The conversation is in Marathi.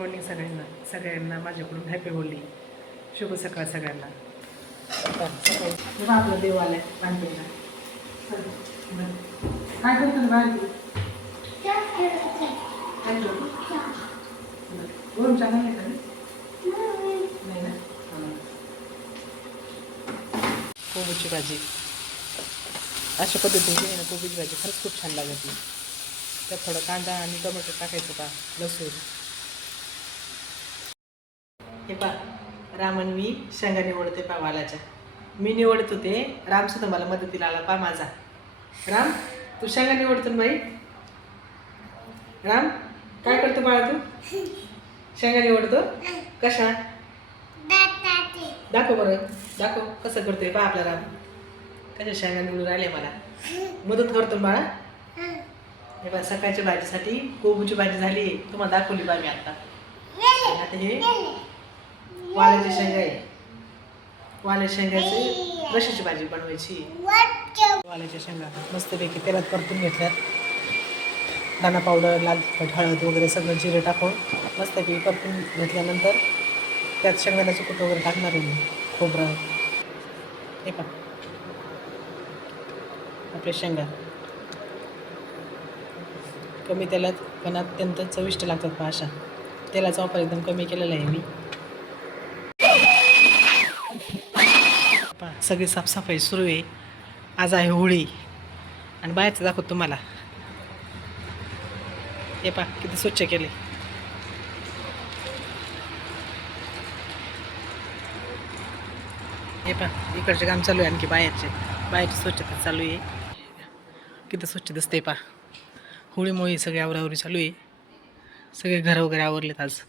मॉर्निंग सगळ्यांना माझ्याकडून हॅपी होली. शुभ सकाळ सगळ्यांना. सकाळी आपलं देव आलाय बांधलेला. काय करतो बाहेर गरम चहा नाही का? नाही ना. कोबीची भाजी अशा पद्धतीने ना, कोबीची भाजी खरंच खूप छान लागते. त्यात थोडा कांदा आणि टोमॅटो टाकायचं का, लसूण. हे पा रामन मी शेंगा निवडते पा वालाच्या. मी निवडत होते, राम सुद्धा मला मदतीला आला पा माझा. राम तू शेंगा निवडतो बाई. राम काय करतो बाळा तू? शेंगा निवडतो कशा? दाखव बरं, दाखव कसं करतोय पा आपला राम. कशा शेंगा निवडून राहिले मला मदत करतो बाळा. हे बा सकाळच्या भाजीसाठी कोबीची भाजी झाली, तुम्हाला दाखवली बा मी आता. आता हे वालाची शेंगा आहे. वाल्या शेंगाची रशाची भाजी बनवायची. वाल्याच्या शेंगा मस्तपैकी तेलात परतून घेतल्यात. दाणा पावडर, लाल तिखट, हळद वगैरे सगळं जिरे टाकून मस्तपैकी परतून घेतल्यानंतर त्यात शेंगदाण्याचं कूट वगैरे टाकणार आहे मी, खोबरं. हे पहा आपल्या शेंगा कमी तेलात पण अत्यंत चविष्ट लागतात पहा. अशा तेलाचा वापर एकदम कमी केलेला आहे मी. सगळी साफसफाई सुरू आहे. आज आहे होळी आणि बाहेरचं दाखवतो तुम्हाला. हे पहा किती स्वच्छ केले. हे पहा इकडचे काम चालू आहे, आणखी बाहेरची स्वच्छता चालू आहे. किती स्वच्छ दिसते पहा. होळीमुळे सगळे आवरावरी चालू आहे. सगळे घर वगैरे आवरलेत आज.